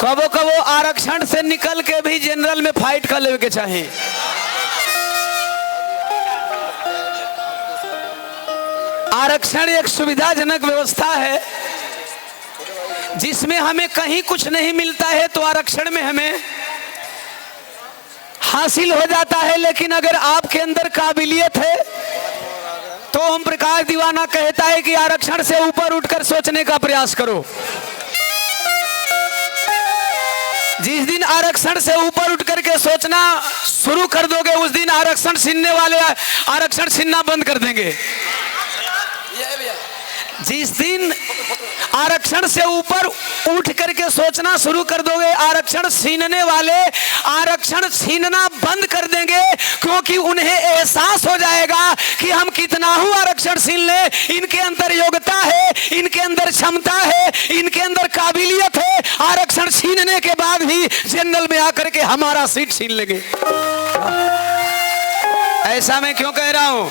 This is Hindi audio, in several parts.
कबो कबो आरक्षण से निकल के भी जनरल में फाइट कर लेवे के चाहे। आरक्षण एक सुविधाजनक व्यवस्था है जिसमें हमें कहीं कुछ नहीं मिलता है तो आरक्षण में हमें हासिल हो जाता है। लेकिन अगर आपके अंदर काबिलियत है तो ओम प्रकाश दीवाना कहता है कि आरक्षण से ऊपर उठकर सोचने का प्रयास करो। जिस दिन आरक्षण से ऊपर उठ करके सोचना शुरू कर दोगे उस दिन आरक्षण छीनने वाले आरक्षण छीनना बंद कर देंगे। जिस दिन आरक्षण से ऊपर उठ करके सोचना शुरू कर दोगे आरक्षण छीनने वाले आरक्षण छीनना बंद कर देंगे, क्योंकि उन्हें एहसास हो जाएगा कि हम कितना ही आरक्षण छीन ले, इनके अंदर योग्यता है, इनके अंदर क्षमता है, इनके अंदर काबिलियत है। आरक्षण छीनने के बाद भी जनरल में आकर के हमारा सीट छीन लेंगे। ऐसा मैं क्यों कह रहा हूं?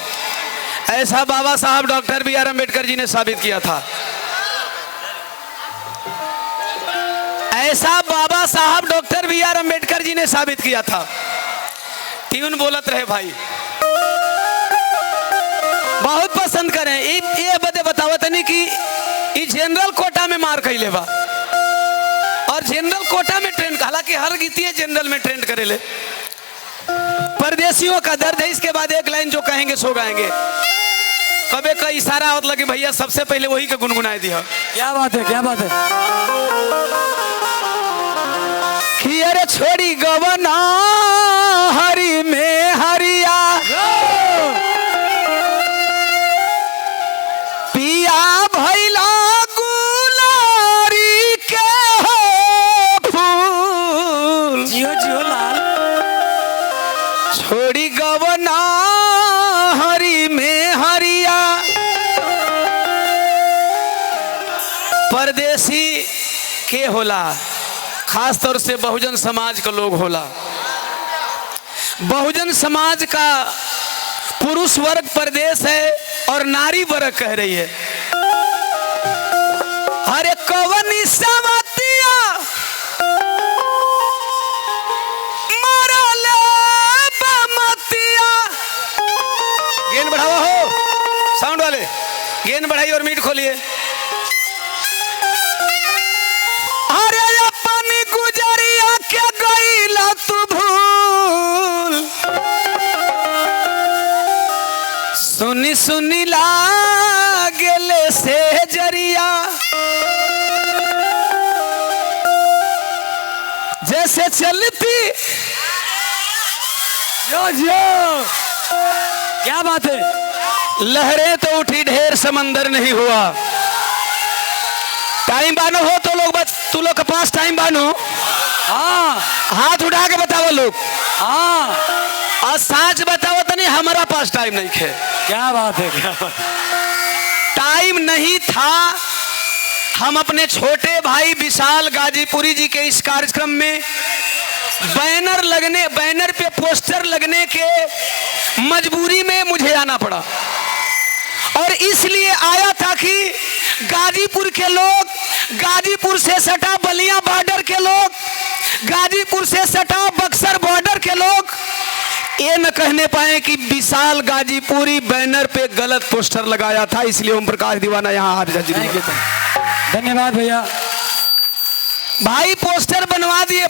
ऐसा बाबा साहब डॉक्टर B.R. अम्बेडकर जी ने साबित किया था। ऐसा बाबा साहब डॉक्टर B.R. अम्बेडकर जी ने साबित किया था। ट्यून बोलत रहे भाई, बहुत पसंद करें। ये बदे बतावत नहीं कि जनरल कोटा में मार कैले बा और जनरल कोटा में ट्रेंड, हालांकि हर गीतिए जनरल में ट्रेंड करेले। परदेशियों का दर्द है, इसके बाद एक लाइन जो कहेंगे सो गाएंगे। कबे का इशारा होत लगे भैया सबसे पहले वही का गुनगुनाए दिया। क्या बात है, क्या बात है। कि अरे छोड़ी गवना हरी में हरिया पिया भैला गुलारी के हो फूल। जियो जियो लाल। छोड़ी गवना हरी में हरिया परदेसी के होला, खास तौर से बहुजन समाज का लोग होला। बहुजन समाज का पुरुष वर्ग परदेश है और नारी वर्ग कह रही है। अरे कवनी सवतिया मरले बमतिया। गेंद बढ़ावा हो, साउंड वाले गेंद बढ़ाइए और मीट खोलिए। अरे अपनी गुजरिया के गईला तू भूल, सुनी सुनी लागले से जरिया। जैसे चलती जियो जियो। क्या बात है। लहरें तो उठी ढेर समंदर नहीं हुआ। टाइम बानो हो तो लोग तू लोग के पास टाइम बानो। हाँ, हाथ उठा के बताओ लोग। हाँ, और साच बताओ तो नहीं, हमारा पास टाइम नहीं है। क्या बात है, क्या बात। टाइम नहीं था। हम अपने छोटे भाई विशाल गाजीपुरी जी के इस कार्यक्रम में बैनर पे पोस्टर लगने के मजबूरी में मुझे आना पड़ा और इसलिए आया था कि गाजीपुर के लोग, गाजीपुर से सटा बलिया बॉर्डर के लोग, गाजीपुर से सटा बक्सर बॉर्डर के लोग ये न कहने पाए कि विशाल गाजीपुरी बैनर पे गलत पोस्टर लगाया था। इसलिए ओम प्रकाश दीवाना यहाँ हाजिर है। धन्यवाद भैया। भाई पोस्टर बनवा दिए।